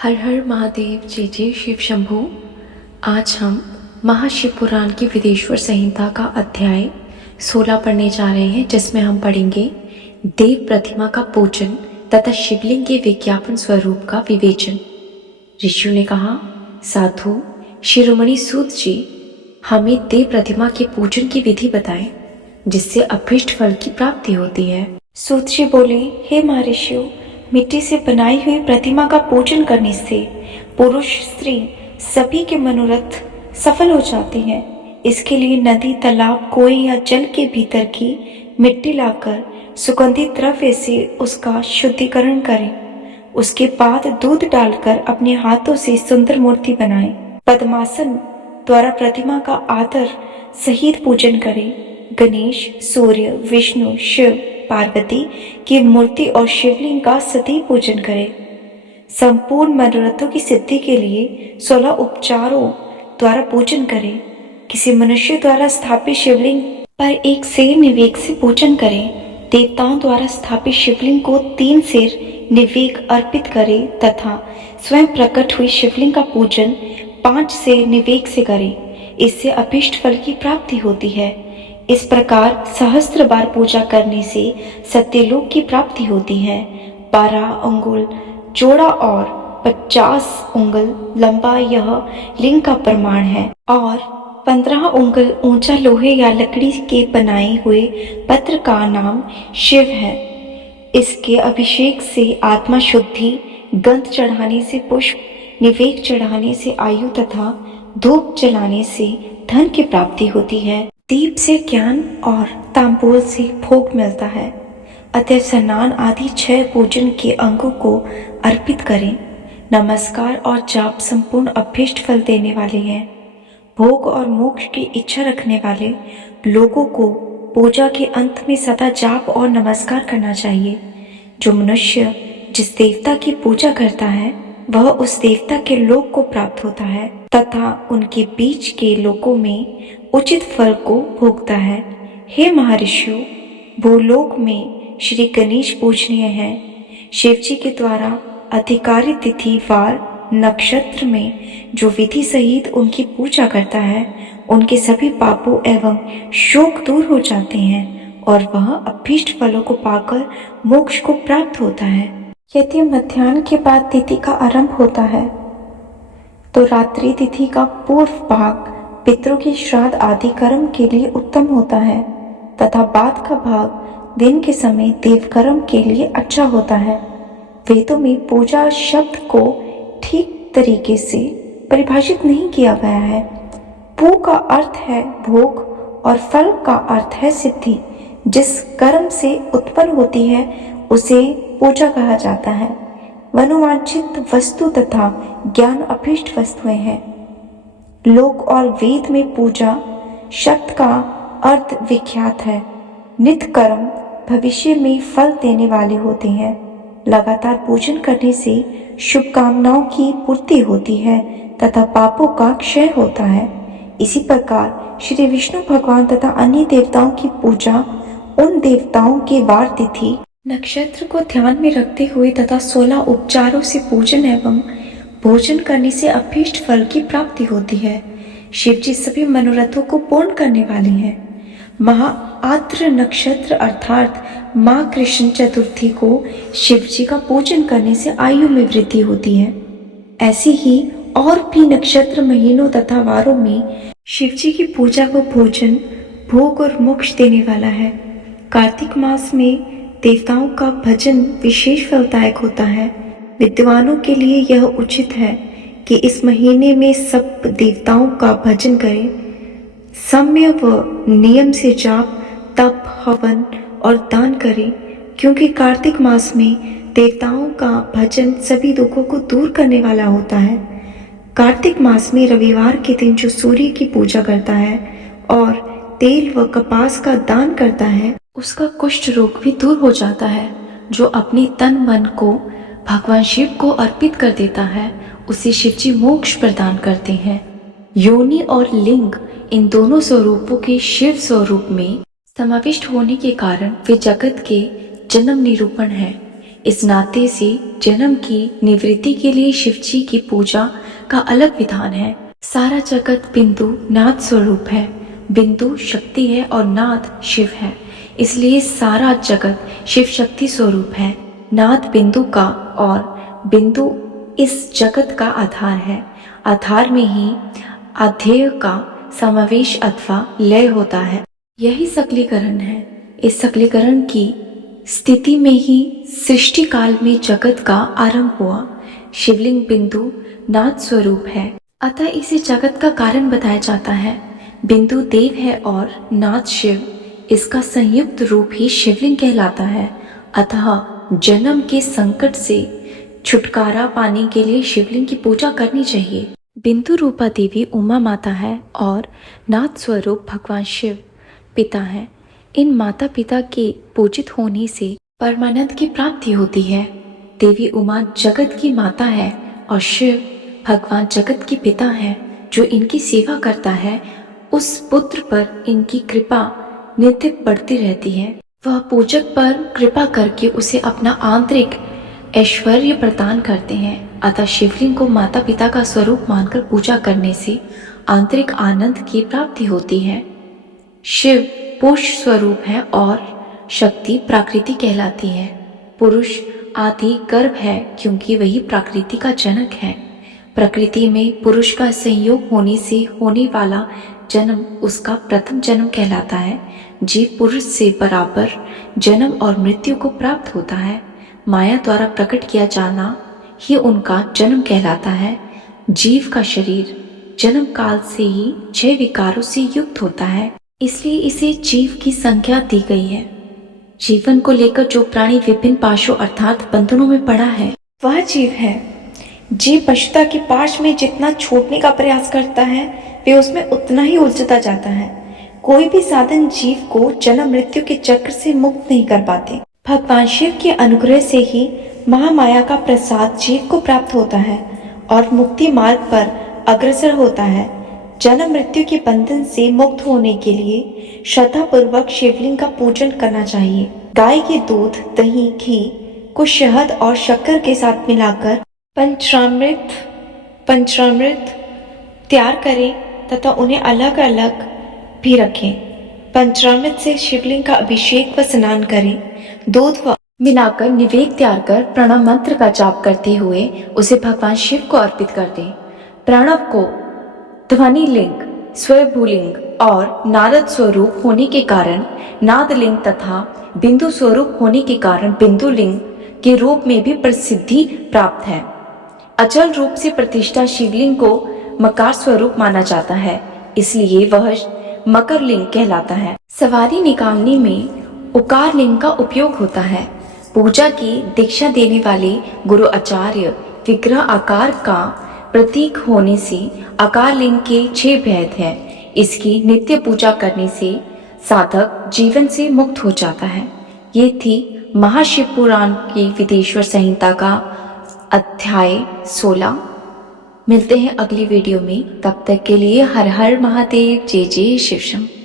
हर हर महादेव, जय जय शिव शंभू। आज हम महाशिव पुराण की विदेश्वर संहिता का अध्याय 16 पढ़ने जा रहे हैं, जिसमें हम पढ़ेंगे देव प्रतिमा का पूजन तथा शिवलिंग के विज्ञापन स्वरूप का विवेचन। ऋषियों ने कहा, साधु शिरोमणि सूत जी, हमें देव प्रतिमा के पूजन की विधि बताएं जिससे अभीष्ट फल की प्राप्ति होती है। सूत जी बोले, हे महर्षियों, मिट्टी से बनाई हुई प्रतिमा का पूजन करने से पुरुष स्त्री सभी के मनोरथ सफल हो जाते हैं। इसके लिए नदी, तालाब, कुएं या जल के भीतर की मिट्टी लाकर सुगंधित द्रव्य से उसका शुद्धिकरण करें। उसके बाद दूध डालकर अपने हाथों से सुंदर मूर्ति बनाएं। पद्मासन द्वारा प्रतिमा का आदर सहित पूजन करें। गणेश, सूर्य, विष्णु, शिव, पार्वती की मूर्ति और शिवलिंग का सदैव पूजन करें। संपूर्ण मनोरथों की सिद्धि के लिए 16 उपचारों द्वारा पूजन करें। किसी मनुष्य द्वारा स्थापित शिवलिंग पर एक सेर निवेद से पूजन करें। देवताओं द्वारा स्थापित शिवलिंग को 3 सेर निवेद अर्पित करें तथा स्वयं प्रकट हुई शिवलिंग का पूजन 5 सेर निवेद से करें। इससे अभीष्ट फल की प्राप्ति होती है। इस प्रकार सहस्त्र बार पूजा करने से सत्यलोक की प्राप्ति होती है। 12 अंगुल चौड़ा और 50 उंगल लंबा यह लिंग का प्रमाण है और 15 उंगल ऊंचा लोहे या लकड़ी के बनाए हुए पत्र का नाम शिव है। इसके अभिषेक से आत्मा शुद्धि, गंध चढ़ाने से पुष्प, निवेद चढ़ाने से आयु तथा धूप जलाने से धन की प्राप्ति होती है। दीप से ज्ञान और तांबूल से भोग मिलता है। अतः स्नान आदि 6 पूजन के अंगों को अर्पित करें। नमस्कार और जाप संपूर्ण अभीष्ट फल देने वाले हैं। भोग और मोक्ष की इच्छा रखने वाले लोगों को पूजा के अंत में सदा जाप और नमस्कार करना चाहिए। जो मनुष्य जिस देवता की पूजा करता है वह उस देवता के लोक को प्राप्त होता है तथा उनके बीच के लोकों में उचित फल को भोगता है। हे महर्षियों, भूलोक में श्री गणेश पूजनीय हैं। शिव जी के द्वारा अधिकारी तिथि, वार, नक्षत्र में जो विधि सहित उनकी पूजा करता है उनके सभी पापों एवं शोक दूर हो जाते हैं और वह अभीष्ट फलों को पाकर मोक्ष को प्राप्त होता है। यदि मध्याह्न के बाद तिथि का आरंभ होता है तो रात्रि तिथि का पूर्व भाग पितरों के श्राद्ध आदि कर्म के लिए उत्तम होता है तथा बाद का भाग दिन के समय देव कर्म के लिए अच्छा होता है। वेदों में पूजा शब्द को ठीक तरीके से परिभाषित नहीं किया गया है। पू का अर्थ है भोग और फल का अर्थ है सिद्धि। जिस कर्म से उत्पन्न होती है उसे पूजा कहा जाता है। मनोवांछित वस्तु तथा ज्ञान अभीष्ट वस्तुएं हैं। लोक और वेद में पूजा शब्द का अर्थ विख्यात है। नित्य कर्म भविष्य में फल देने वाले होते हैं। लगातार पूजन करने से शुभकामनाओं की पूर्ति होती है तथा पापों का क्षय होता है। इसी प्रकार श्री विष्णु भगवान तथा अन्य देवताओं की पूजा उन देवताओं के वार, तिथि, नक्षत्र को ध्यान में रखते हुए तथा 16 उपचारों से पूजन एवं भोजन करने से अभीष्ट फल की प्राप्ति होती है। शिव जी सभी मनोरथों को पूर्ण करने वाले हैं। महाआद्र नक्षत्र अर्थात माँ कृष्ण चतुर्थी को शिव जी का पूजन करने से आयु में वृद्धि होती है। ऐसी ही और भी नक्षत्र, महीनों तथा वारों में शिव जी की पूजा को भोजन, भोग और मोक्ष देने वाला है। कार्तिक मास में देवताओं का भजन विशेष फलदायक होता है। विद्वानों के लिए यह उचित है कि इस महीने में सब देवताओं का भजन करें। सम्य व नियम से जाप, तप, हवन और दान करें, क्योंकि कार्तिक मास में देवताओं का भजन सभी दुखों को दूर करने वाला होता है। कार्तिक मास में रविवार के दिन जो सूर्य की पूजा करता है और तेल व कपास का दान करता है उसका कुष्ठ रोग भी दूर हो जाता है। जो अपने तन मन को भगवान शिव को अर्पित कर देता है उसे शिवजी मोक्ष प्रदान करते हैं। योनि और लिंग इन दोनों स्वरूपों के शिव स्वरूप में समाविष्ट होने के कारण वे जगत के जन्म निरूपण हैं। इस नाते से जन्म की निवृत्ति के लिए शिव जी की पूजा का अलग विधान है। सारा जगत बिंदु नाद स्वरूप है। बिंदु शक्ति है और नाद शिव है, इसलिए सारा जगत शिव शक्ति स्वरूप है। नाद बिंदु का और बिंदु इस जगत का आधार है। आधार में ही अध्यय का समावेश अथवा लय होता है, यही सकलीकरण है। इस सकलीकरण की स्थिति में ही सृष्टि काल में जगत का आरंभ हुआ। शिवलिंग बिंदु नाद स्वरूप है, अतः इसे जगत का कारण बताया जाता है। बिंदु देव है और नाद शिव, इसका संयुक्त रूप ही शिवलिंग कहलाता है। अतः जन्म के संकट से छुटकारा पाने के लिए शिवलिंग की पूजा करनी चाहिए। बिंदु रूपा देवी उमा माता है और नाद स्वरूप भगवान शिव पिता है। इन माता पिता के पूजित होने से परमानंद की प्राप्ति होती है। देवी उमा जगत की माता है और शिव भगवान जगत के पिता है। जो इनकी सेवा करता है उस पुत्र पर इनकी कृपा नित्य बढ़ती रहती है। वह पूजक पर कृपा करके उसे अपना आंतरिक ऐश्वर्य प्रदान करते हैं। अतः शिवलिंग को माता पिता का स्वरूप मानकर पूजा करने से आंतरिक आनंद की प्राप्ति होती है। शिव पुरुष स्वरूप है और शक्ति प्राकृति कहलाती है। पुरुष आदि गर्भ है क्योंकि वही प्रकृति का जनक है। प्रकृति में पुरुष का संयोग होने से होने वाला जन्म उसका प्रथम जन्म कहलाता है। जीव पुरुष से बराबर जन्म और मृत्यु को प्राप्त होता है। माया द्वारा प्रकट किया जाना ही उनका जन्म कहलाता है। जीव का शरीर जन्म काल से ही 6 विकारों से युक्त होता है, इसलिए इसे जीव की संख्या दी गई है। जीवन को लेकर जो प्राणी विभिन्न पाशों अर्थात बंधनों में पड़ा है वह जीव है। जीव पशुता के पाश में जितना छूटने का प्रयास करता है वे उसमें उतना ही उलझता जाता है। कोई भी साधन जीव को जन्म मृत्यु के चक्र से मुक्त नहीं कर पाते। भगवान शिव के अनुग्रह से ही महामाया का प्रसाद जीव को प्राप्त होता है और मुक्ति मार्ग पर अग्रसर होता है। जन्म मृत्यु के बंधन से मुक्त होने के लिए श्रद्धा पूर्वक शिवलिंग का पूजन करना चाहिए। गाय के दूध, दही, घी को शहद और शक्कर के साथ मिलाकर पंचामृत तैयार करें तथा उन्हें अलग अलग भी रखें। पंचामृत से शिवलिंग का अभिषेक व स्नान करें। दूध व मिलाकर निवेद तैयार कर प्रणव मंत्र का जाप करते हुए उसे भगवान शिव को अर्पित कर दें। प्रणव को ध्वनि लिंग, स्वयंभूलिंग और नारद स्वरूप होने के कारण नादलिंग तथा बिंदु स्वरूप होने के कारण बिंदु लिंग के रूप में भी प्रसिद्धि प्राप्त है। अचल रूप से प्रतिष्ठा शिवलिंग को मकार स्वरूप माना जाता है, इसलिए वह मकर लिंग कहलाता है। सवारी निकालने में उकार लिंग का उपयोग होता है। पूजा की दीक्षा देने वाले गुरु आचार्य विग्रह आकार का प्रतीक होने से आकार लिंग के 6 भेद हैं। इसकी नित्य पूजा करने से साधक जीवन से मुक्त हो जाता है। ये थी महाशिव पुराण की विदेश्वर संहिता का अध्याय 16। मिलते हैं अगली वीडियो में, तब तक के लिए हर हर महादेव, जय जय शिव शंकर।